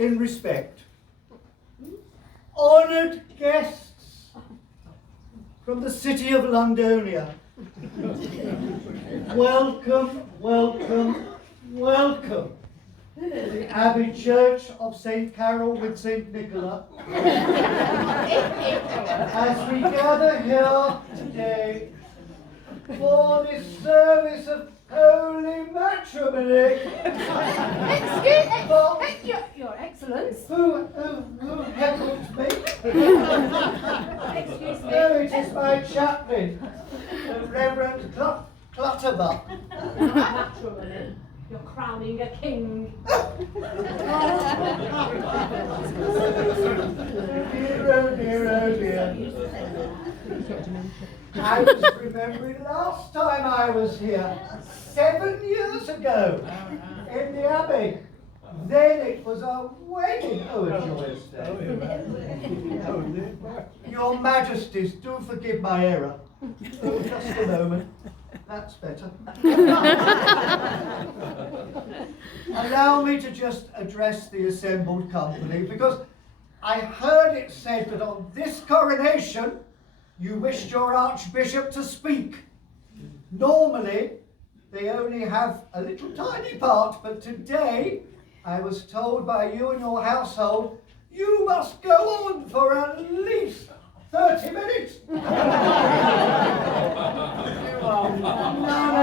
in respect. Honoured guests from the city of Londonia. Welcome, welcome, welcome to the Abbey Church of St. Carol with St. Nicola. As we gather here today for this service of holy matrimony. Your Excellence. Who heckles me? Excuse me. No, it is my chaplain, the Reverend Clutterbuck. Matrimony. You're crowning a king. Oh dear, oh dear. I was remembering last time I was here, 7 years ago, in the Abbey. Then it was our wedding. Oh, a joyous day. Your Majesties, do forgive my error. Oh, just a moment. That's better. Allow me to just address the assembled company, because I heard it said that on this coronation you wished your Archbishop to speak. Normally they only have a little tiny part, but today I was told by you and your household you must go on for at least 30 minutes. None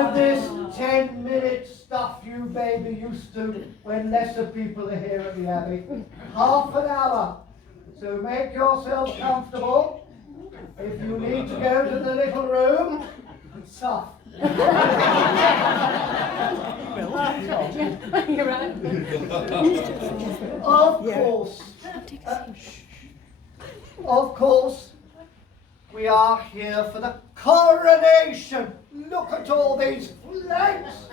of this 10-minute stuff you may be used to when lesser people are here at the Abbey. Half an hour. So make yourselves comfortable. If you need to go to the little room, stuff. You're right. Of course, we are here for the coronation. Look at all these flags.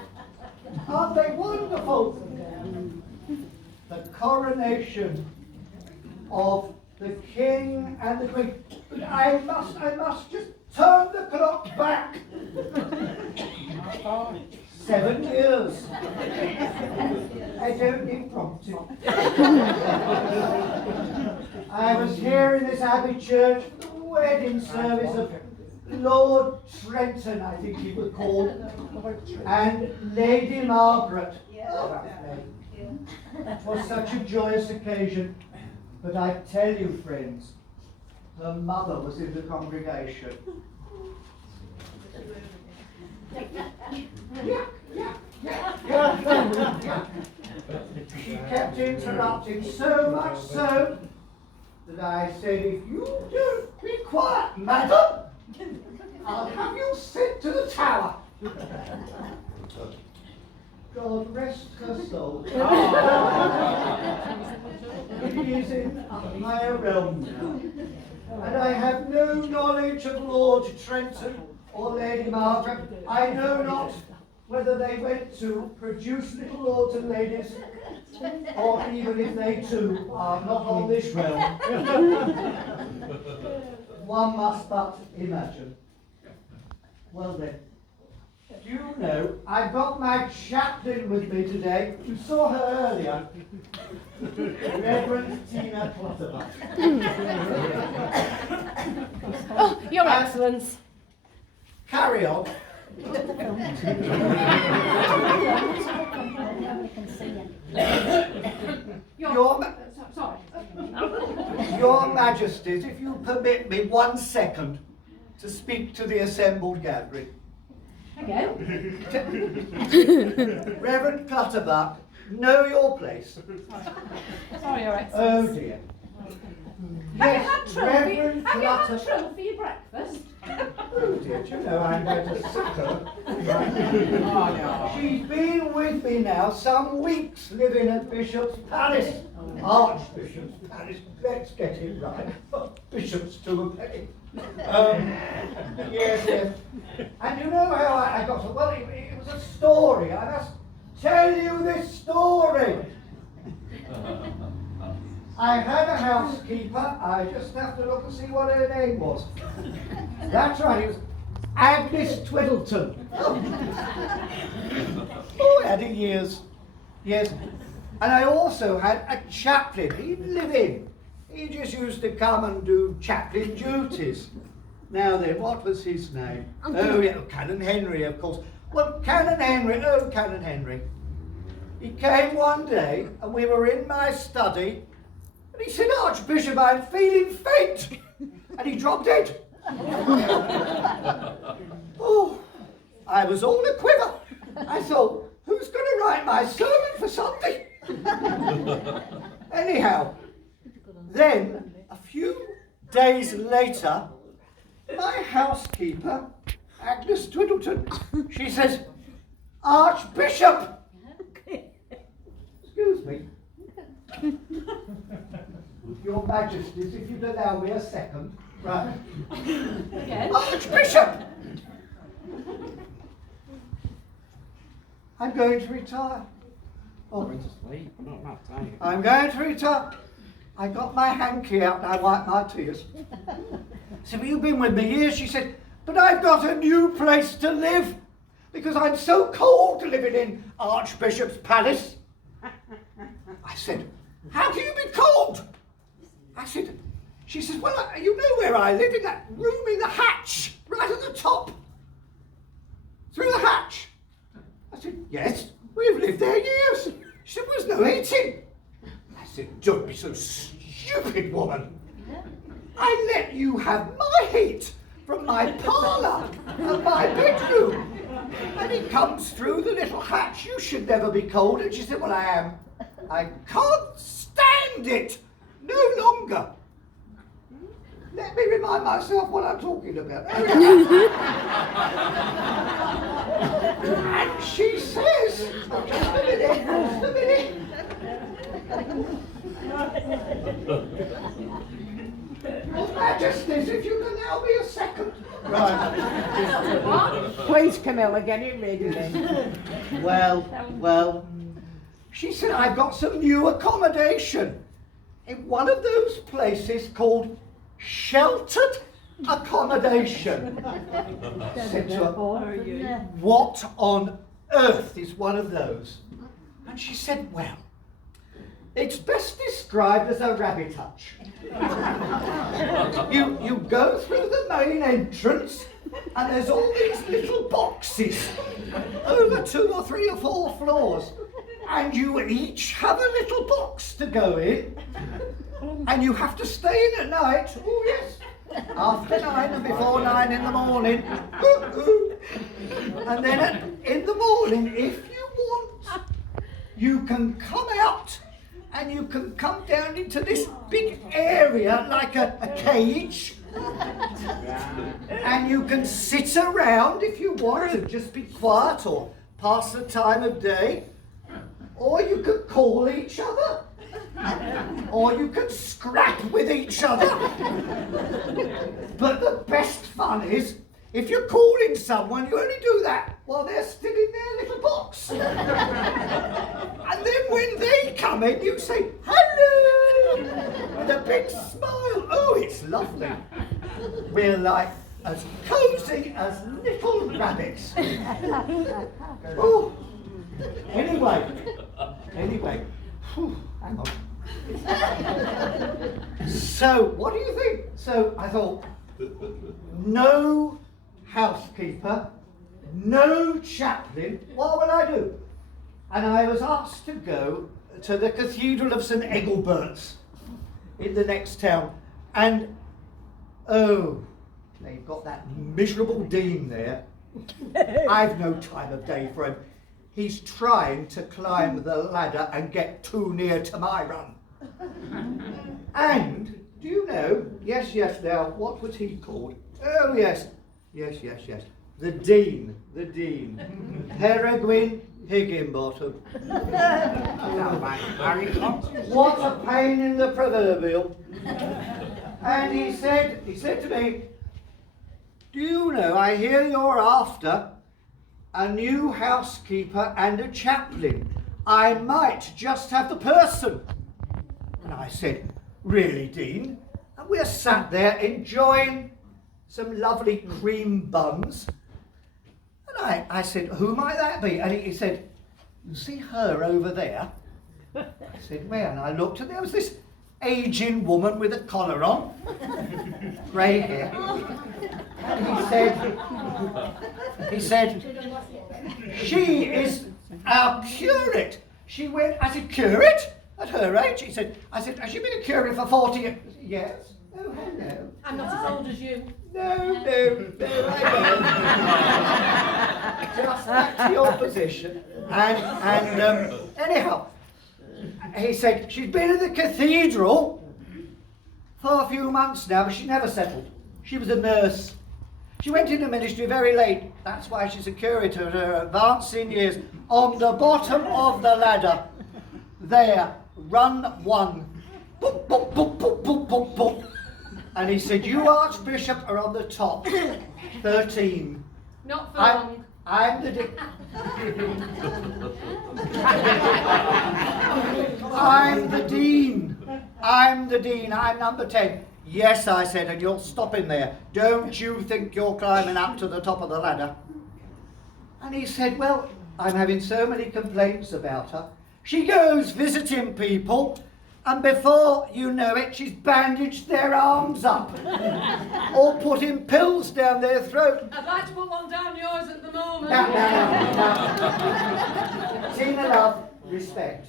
Aren't they wonderful? The coronation of the King and the Queen. But I must just turn the clock back. 7 years. I don't need prompting. I was here in this Abbey church for the wedding service of Lord Trenton, I think he was called, and Lady Margaret. It was such a joyous occasion. But I tell you, friends, her mother was in the congregation. She kept interrupting, so much so that I said, if you don't be quiet, madam, I'll have you sent to the tower. God rest her soul. It is in a higher realm now. And I have no knowledge of Lord Trenton or Lady Margaret. I know not whether they went to produce little lords and ladies, or even if they too are not on this realm. One must but imagine. Well then, do you know, I've got my chaplain with me today. You saw her earlier. Reverend Tina Clutterbuck. Oh, Your Excellence. Carry on. Your Majesties, if you permit me 1 second to speak to the assembled gathering. Okay. Reverend Clutterbuck, know your place. Sorry, Your Excellence. Oh dear. Have you had Clutterbuck. trouble for your breakfast? Oh dear, do you know I'm going to suck her. She's been with me now some weeks living at Bishop's Palace. Archbishop's Palace, let's get it right. Bishop's to a penny. Yes. And you know how I got to, well, it was a story. I must tell you this story. I had a housekeeper. I just have to look and see what her name was. That's right, it was Agnes Twiddleton. Oh, I had it years. Yes. And I also had a chaplain. He'd live in. He just used to come and do chaplain duties. Now then, what was his name? Oh yeah, Canon Henry, of course. Well, Canon Henry. He came one day and we were in my study and he said, Archbishop, I'm feeling faint. And he dropped dead. Oh, I was all a quiver. I thought, who's going to write my sermon for Sunday? Anyhow, then a few days later, my housekeeper, Agnes Twiddleton, she says, Archbishop! Excuse me. Your Majesties, if you'd allow me a second. Right. Again? Archbishop! I'm going to retire. Oh, I'm going to retire. I got my hanky out and I wiped my tears. I said, well, you've been with me years. She said, but I've got a new place to live because I'm so cold living in Archbishop's Palace. I said, how can you be cold? I said, she says, well, you know where I live, in that room in the hatch, right at the top. Through the hatch. I said, yes, we've lived there years. She said, there's no heating. I said, don't be so stupid, woman. I let you have my heat from my parlour and my bedroom. And it comes through the little hatch. You should never be cold. And she said, well, I am. I can't stand it no longer. Let me remind myself what I'm talking about. And she says, oh, just a minute. Your Majesties, if you'd allow me a second. Right. Please, Camilla, get it ready then. Well, she said, I've got some new accommodation in one of those places called sheltered accommodation. I said to her, what on earth is one of those? And she said, well, it's best described as a rabbit hutch. You go through the main entrance and there's all these little boxes over 2 or 3 or 4 floors. And you each have a little box to go in. And you have to stay in at night. Oh yes. After 9 and before 9 in the morning. And then in the morning, if you want, you can come out and you can come down into this big area like a cage. And you can sit around if you want and just be quiet or pass the time of day. Or you can call each other. Or you can scrap with each other. But the best fun is, if you're calling someone, you only do that while they're still in their little box. And then when they come in, you say, hello, with a big smile. Oh, it's lovely. We're like as cosy as little rabbits. Oh. Anyway. Whew, hang on. So, what do you think? So, I thought, no housekeeper, no chaplain, what will I do? And I was asked to go to the Cathedral of St Egglebert's in the next town. And, oh, they've got that miserable dean there. I've no time of day for him. He's trying to climb the ladder and get too near to my run. And, do you know, yes, now, what was he called? Oh, yes. The Dean. Peregrine Higginbottom. What a pain in the proverbial. And he said to me, do you know, I hear you're after a new housekeeper and a chaplain. I might just have the person. And I said, really, Dean? And we're sat there enjoying some lovely cream buns. And I said, who might that be? And he said, you see her over there? I said, where? And I looked and there was this aging woman with a collar on, grey hair. And he said, she is our curate. She went, I said, curate? At her age? I said, has she been a curate for 40 years? Yes. Oh, hello. I'm not as old as you. No, I don't. Just back to your position. And anyhow, he said, she's been at the cathedral for a few months now, but she never settled. She was a nurse. She went into ministry very late. That's why she's a curate at her advancing years. On the bottom of the ladder, there, run 1. Boop, boop, boop, boop, boop, boop, boop. And he said, you Archbishop are on the top, 13. Not for long. I'm the I'm the dean. I'm the dean. I'm number 10. Yes, I said, and you're stopping there. Don't you think you're climbing up to the top of the ladder? And he said, well, I'm having so many complaints about her. She goes visiting people, and before you know it, she's bandaged their arms up or putting pills down their throat. I'd like to put one down yours at the moment. No. Tina, love, respect.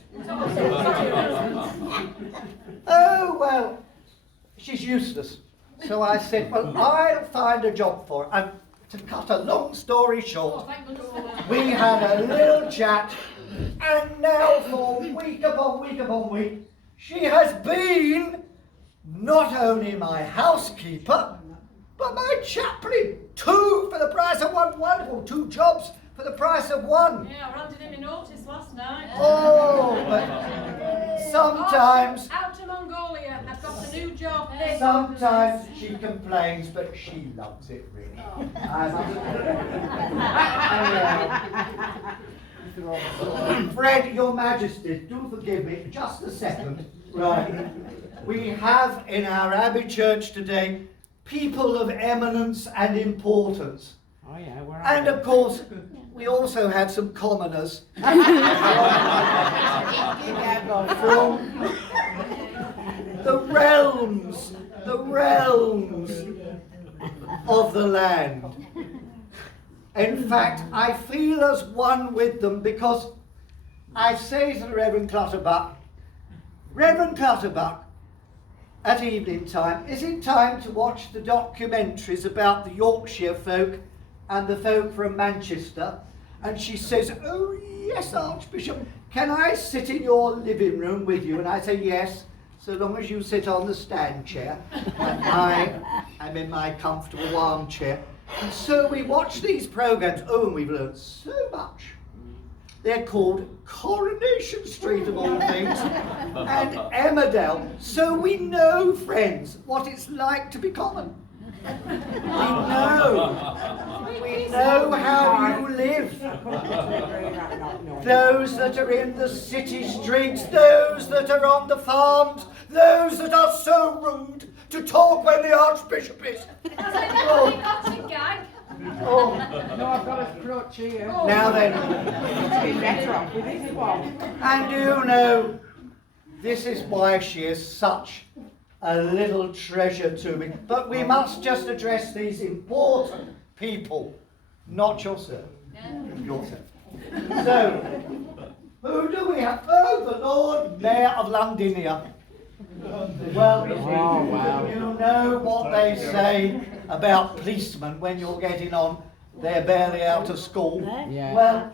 Oh, well, she's useless. So I said, well, I'll find a job for her. And to cut a long story short, we had a little chat, and now for week upon week upon week, she has been not only my housekeeper, but my chaplain. 2 for the price of 1. Wonderful. 2 jobs for the price of 1. Yeah, I handed him a notice last night. Oh, but sometimes... Out to Mongolia. I've got a new job. Sometimes she complains, but she loves it, really. Fred, Your Majesty, do forgive me, just a second. Right. We have in our Abbey Church today people of eminence and importance. Oh yeah, where are And you? of course, we also have some commoners Yeah, go. from the realms of the land. In fact, I feel as one with them because I say to the Reverend Clutterbuck, at evening time, is it time to watch the documentaries about the Yorkshire folk and the folk from Manchester? And she says, oh yes, Archbishop, can I sit in your living room with you? And I say, yes, so long as you sit on the stand chair and I am in my comfortable armchair. And so we watch these programs. Oh, and we've learned so much. They're called Coronation Street of all things and Emmerdale. So we know, friends, what it's like to be common. We know how you live. Those that are in the city streets, those that are on the farms, those that are so rude to talk when the Archbishop is. Oh. No, I've got a crutch here. Now then. It's been better off with this one. And you know, this is why she is such a little treasure to me. But we must just address these important people, not yourself. Yourself. So, who do we have? Oh, the Lord Mayor of Londonia. Well, wow. you know what they say about policemen when you're getting on, they're barely out of school. Yeah. Well,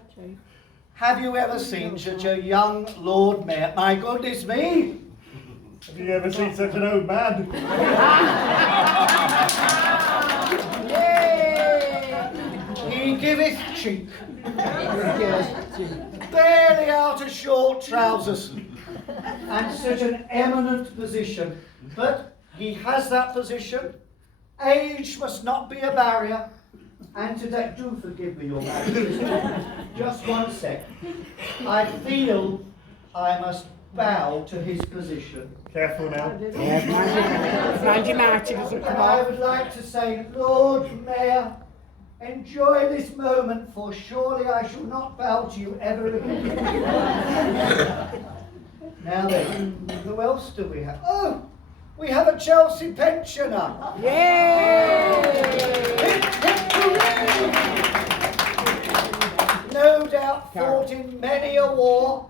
have you ever seen such a young Lord Mayor? My goodness me! Have you ever seen such an old man? He giveth cheek. Barely out of short trousers. And such an eminent position. But he has that position. Age must not be a barrier. And today, do forgive me, Your Majesty. Just 1 sec. I feel I must bow to his position. Careful now. Yeah, mind your march, it doesn't And come I off. would like to say, Lord Mayor, enjoy this moment, for surely I shall not bow to you ever again. Now then, who else do we have? Oh, we have a Chelsea pensioner. Yay! Hip, hip, hooray! No doubt fought in many a war.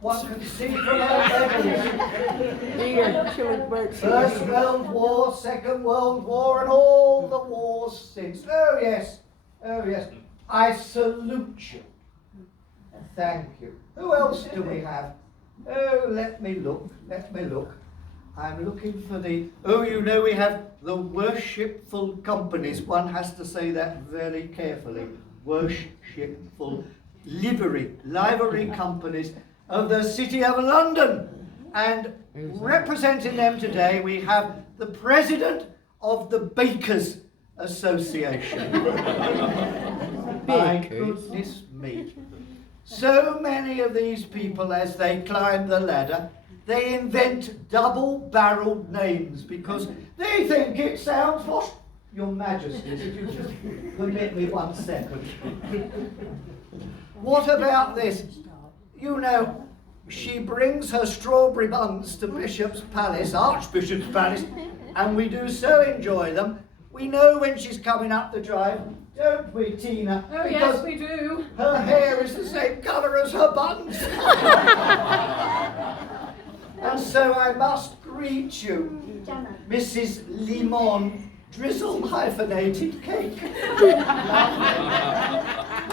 One can see from her medals. Here, chilling birds. First World War, Second World War, and all the wars since. Oh yes, oh yes. I salute you. Thank you. Who else do we have? Oh, let me look, let me look. I'm looking for the, oh, you know we have the worshipful companies. One has to say that very carefully. Worshipful livery companies of the City of London. And representing them today, we have the President of the Bakers Association. My goodness me. So many of these people, as they climb the ladder, they invent double-barreled names because they think it sounds posh. Your Majesty, if you just permit me 1 second. What about this? You know, she brings her strawberry buns to Bishop's Palace, Archbishop's Palace, and we do so enjoy them. We know when she's coming up the drive, don't we, Tina? Oh Because yes, we do. her hair is the same colour as her buns. And so I must greet you, Mrs. Limon Drizzle Hyphenated Cake.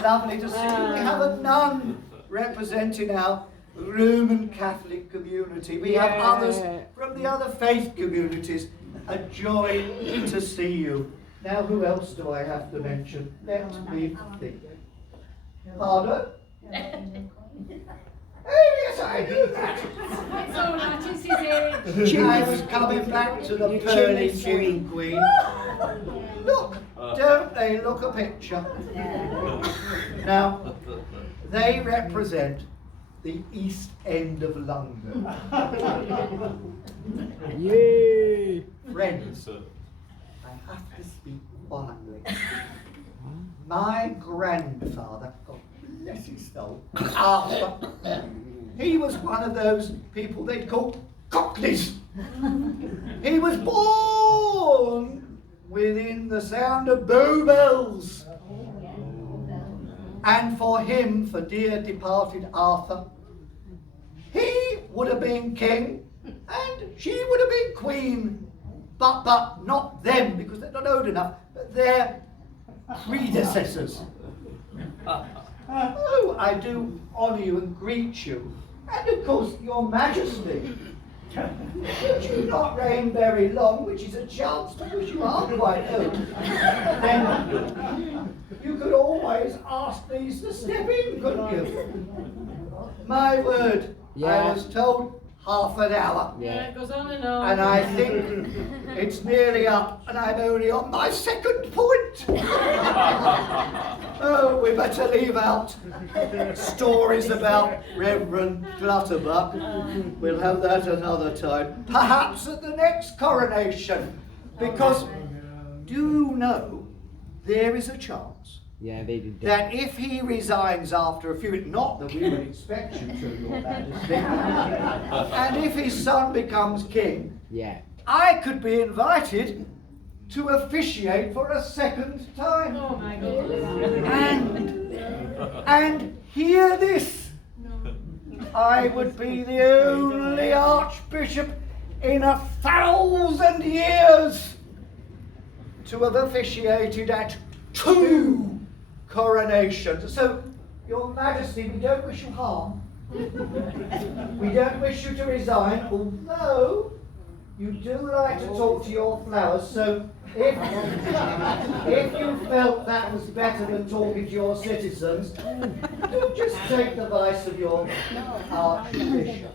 Lovely to see you. We have a nun representing our Roman Catholic community. We have others from the other faith communities. A joy to see you. Now, who else do I have to mention? Let me think. Pardon? Oh, yes, I knew that. It's all right, it's his age. I was coming back to the pearly King Queen. Look, don't they look a picture? Now, they represent the East End of London. Yay! Friends, I have to speak quietly. My grandfather, God bless his soul, Arthur, he was one of those people they'd call cockneys. He was born within the sound of Bow Bells. And for him, for dear departed Arthur, he would have been king and she would have been queen, but not them, because they're not old enough, but their predecessors. Oh, I do honour you and greet you, and of course your Majesty. Should you not reign very long, which is a chance because you are quite old, then you could always ask these to step in, couldn't you? My word, I was told half an hour. Yeah, it goes on and on. And I think it's nearly up, and I'm only on my second point. Oh, we better leave out stories about Reverend Clutterbuck. We'll have that another time. Perhaps at the next coronation. Because, do you know, there is a chance Yeah, they did that if he resigns after a few, not that we would expect you to, Your Majesty, and if his son becomes king, Yeah. I could be invited to officiate for a second time. Oh my goodness. And hear this, I would be the only archbishop in 1,000 years to have officiated at 2 coronations. So, Your Majesty, we don't wish you harm. We don't wish you to resign, although you do like to talk to your flowers, so if you felt that was better than talking to your citizens, do just take the advice of your archbishop.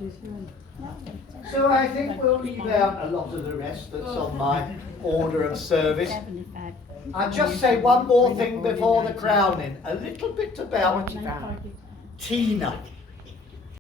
So I think we'll leave out a lot of the rest that's on my order of service. I'll just say one more thing before the crowning, a little bit about Tina.